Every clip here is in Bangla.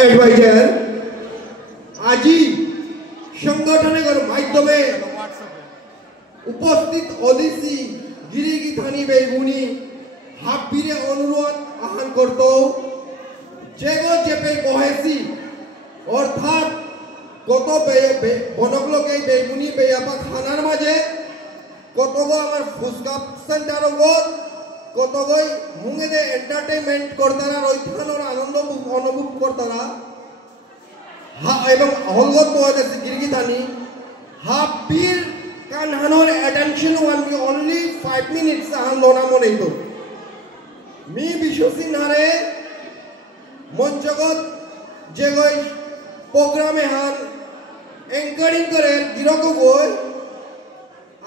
এডভাইজার আজি সংগঠনের মাধ্যমে উপস্থিত অতিথি গিরিগি থানি বেগুনি হাবিরে অনুরোধ আহ্বান করত যেগো চেপে কহেছি অর্থাৎ কত বনকলকে বেগুনি বেয়াপা খানার মাঝে কতগো আমার ফুচকা সেন্টার কতগই মুঙেদে এন্টারটেইনমেন্ট করতারা রৈথানোর আনন্দ অনুভব করতারা এবং হলগত বয়সে গিরগিতানি হাবির কানহানোর attention one me only 5 minutes আন্দোলন মনেই তো মি বিশ্বসিনহারে মঞ্চগত যেগই প্রোগ্রামে হান এঙ্কারিং করে গিরক গই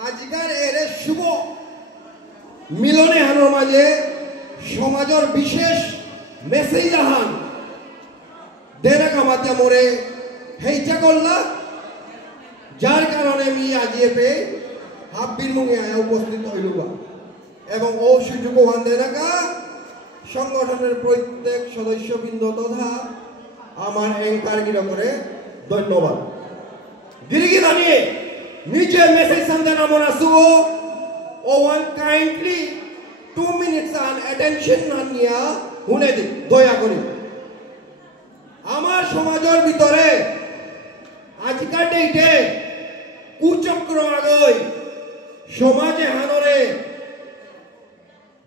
আজকার এর শুভ মিলনে হানোর মাঝে সমাজের বিশেষ মেসেজ আহান দেরা কামাতে মোরে হেইচা করলা যার কারণে মি আজিয়ে পে হাব্বির মুঙে আয়া উপস্থিত হইলুবা এবং ও সুযোগ ওয়ান দেনাকা সংগঠনের প্রত্যেক সদস্যবৃন্দ তথা আমার এঙ্কার গিরা করে ধন্যবাদ গিরিগি দাঁড়িয়ে নিচে মেসেজ সান্দেন আমার আসুও ও ওয়ান কাইন্ডলি 2 মিনিটস আন অ্যাটেনশন না নিয়া হুনে দি দয়া করে আমার সমাজের ভিতরে আজকাল ডেটে কুচক্র আগই সমাজে হানরে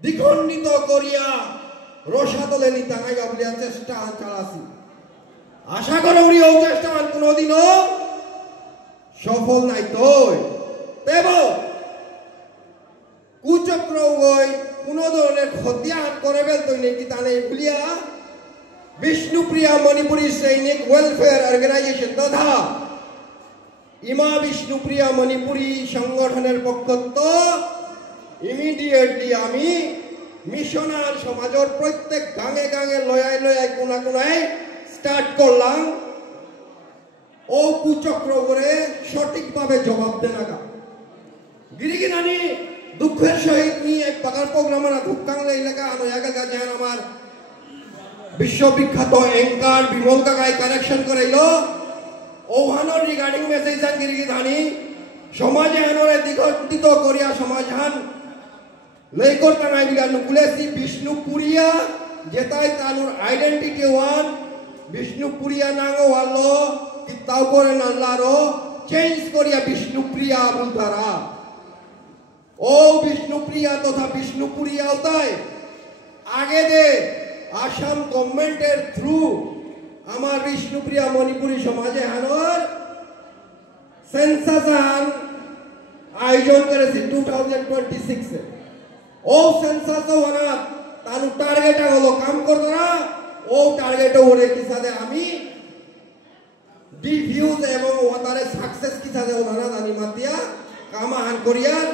দ্বিখণ্ডিত করিয়া রসাতলে নিতাঙাই গাবলিয়া চেষ্টা চালাছি আশা করি উনি ও চেষ্টা কোনোদিনও সফল নাই তৈ তেব কুচক্র গই কোনো ধরনের ক্ষতি আট করে ফেলতই নাকি তানে ভুলিয়া বিষ্ণুপ্রিয়া মণিপুরী সৈনিক ওয়েলফেয়ার অর্গানাইজেশন তথা ইমা বিষ্ণুপ্রিয়া মণিপুরী সংগঠনের পক্ষত ইমিডিয়েটলি আমি মিশনাল সমাজের প্রত্যেক গাঙে গাঙে লয়ায় লয়ায় কোনা কোনায় স্টার্ট করলাম ও কুচক্র করে সঠিকভাবে জবাব দেনাগা গিরিগি নানি দুঃখের সহিত নিয়ে এক পাকার প্রোগ্রামের ধুকাংলা এলাকা আনোয়াগা গাজান আমার বিশ্ববিখ্যাত এঙ্কার বিমল কাকাই কালেকশন করাইল ওহানোর রিগার্ডিং মেসেজ আন গিরিগি ধানি সমাজে হানোরে দ্বিখণ্ডিত করিয়া সমাজহান লেকর টাঙাই বিগান নুকুলেসি বিষ্ণুপুরিয়া যেটাই তানুর আইডেন্টিটি ওয়ান বিষ্ণুপুরিয়া নাঙ্গ ওয়ালো কিতাও করে নাল্লারো চেঞ্জ করিয়া বিষ্ণুপ্রিয়া বুলতারা ও বিষ্ণুপ্রিয়া তথা বিষ্ণুপুরিয়া ওতাই আগে দে আসাম গভর্নমেন্টের থ্রু আমার বিষ্ণুপ্রিয়া মণিপুরী সমাজে হানোর সেন্সাস আয়োজন করেছি 2026 এ ও সেন্সাস ওনার তার টার্গেট হলো কাম করতারা ও টার্গেট ওরে কিসাদে আমি ডিভিউজ এবং ওতারে সাকসেস কিসাদে ওনারা জানি মাতিয়া কামাহান করিয়ার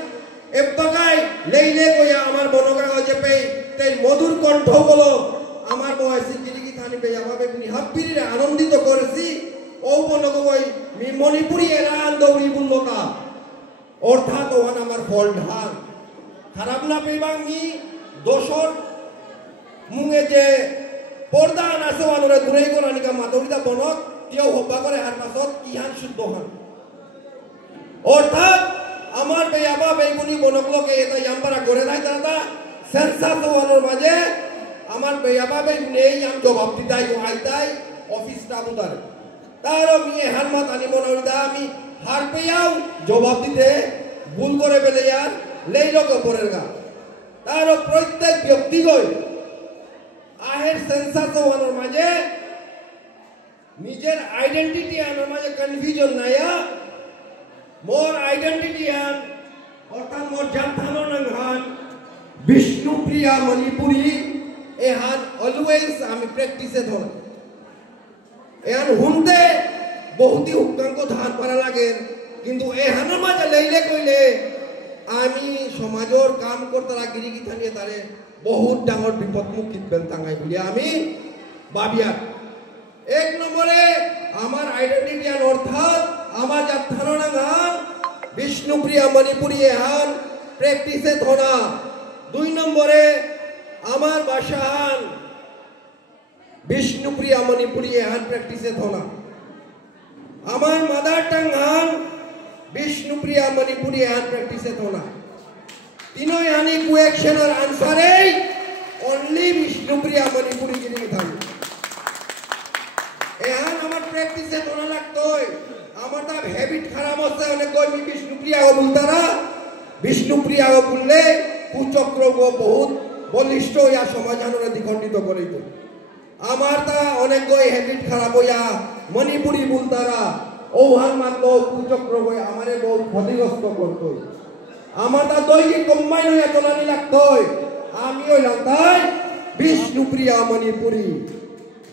এবাগাই লেইলে কইয়া আমার বনগা যে পে তেই মধুর কণ্ঠ বলো আমার বয়সী গিরিগি থানি পে আমাবে হাব্বিরে আনন্দিত করেছি ও বনগই মি মণিপুরি এরা দৌড়ি বুল্লতা অর্থাৎ ওখানে আমার ফল ঢাল খারাপ না পেবাং মি দোষর মুঙে যে পর্দা আছে ওয়ানরে দূরেই করানিকা মাতরিদা বনক কেউ হব্বা করে হার পাছত ইহান শুদ্ধ হন অর্থাৎ আমার বেয়াবা বেগুনি বনকলকে এটা ইয়াম্বারা করে নাই দাদা সেন্সাস ওয়ানোর মাঝে আমার বেয়াবা বেগুনি এই আম জবাব দিতাই আইতাই অফিস স্টাফদার তার মিয়ে হারমাত আনি মনরিদা আমি হার পেয়াও জবাব দিতে ভুল করে ফেলে আর লেইলকে পরের গা তার প্রত্যেক ব্যক্তিগত আহের সেন্সাস ওয়ানোর মাঝে নিজের আইডেন্টিটি আনার মাঝে কনফিউশন নাইয়া মোর আইডেন্টিটি আন অর্থাৎ মোর জানথানো নাঙ্গান বিষ্ণুপ্রিয়া মণিপুরী এহান অলওয়েজ আমি প্র্যাকটিসে ধর এহান হুনতে বহুতি হুকাঙ্ক ধার করা লাগে কিন্তু এহানের মাঝে লেইলে কইলে আমি সমাজের কাম করতারা গিরিগি থানিয়ে তারে বহুত ডাঙর বিপদ মুখ কিনবেন তাঙ্গাই বলি আমি ভাবিয়া এক নম্বরে আমার আইডেন্টিটি আন অর্থাৎ আমার জানথানো নাঙ্গান বিষ্ণুপ্রিয়া মণিপুরী এহান প্র্যাকটিসে ধরা 2 নম্বরে আমার ভাষাহান বিষ্ণুপ্রিয়া মণিপুরি এহান প্র্যাকটিসে থনা আমার মাদার টাং হান বিষ্ণুপ্রিয়া মণিপুরি এহান প্র্যাকটিসে থনা তিনই হানি কোয়েকশনের আনসারে অনলি বিষ্ণুপ্রিয়া মণিপুরি গিরি থাম এহান আমার প্র্যাকটিসে থনা লাগতোই আমার তা হ্যাবিট খারাপ হচ্ছে অনেক কই বিষ্ণুপ্রিয়া গো বলতারা বিষ্ণুপ্রিয়া গো বললে কুচক্র গো বহুত বলিষ্ঠ ইয়া সমাধানের দ্বিখণ্ডিত করিত আমার তা অনেক গই হ্যাবিট খারাপ হইয়া মণিপুরি বলতারা ওহান মাত্র কুচক্র গই আমারে বহু ক্ষতিগ্রস্ত করতো আমার তা দৈহিক কম্বাইন হইয়া চলানি লাগতোই আমি হইলাম তাই বিষ্ণুপ্রিয়া মণিপুরি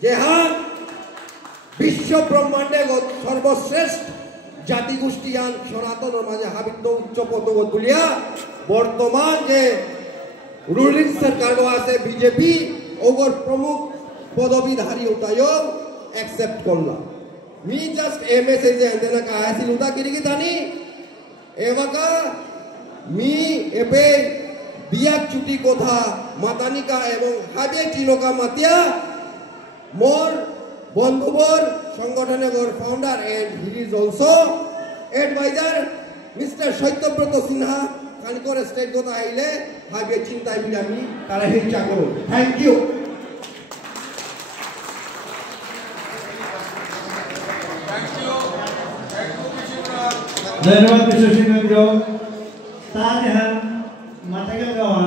যেহান বিশ্ব ব্রহ্মাণ্ডে সর্বশ্রেষ্ঠ জাতিগোষ্ঠীয়ান সনাতন মাঝে হাবিত উচ্চ পদবত বলিয়া বর্তমান যে রুলিং সরকার আছে বিজেপি ওগর প্রমুখ পদবীধারী উতায়ও অ্যাকসেপ্ট করলাম মি জাস্ট এমএসএ যে এন্দেনা কাহাসিল উতা কিরিকি জানি এবাকা মি এপে বিয়াক চুটি কথা মাতানিকা এবং হাবে চিনকা মাতিয়া মোর বন্ধুবর সংগঠনের founder and he is also adviser mister Satyabrata Sinha কানকর স্টেট কথা আইলে হাবে চিন্তায় বিলে আমি তারা হিংসা করো থ্যাংক ইউ ধন্যবাদ বিশ্বসিংহ তার মাথাকে গাওয়া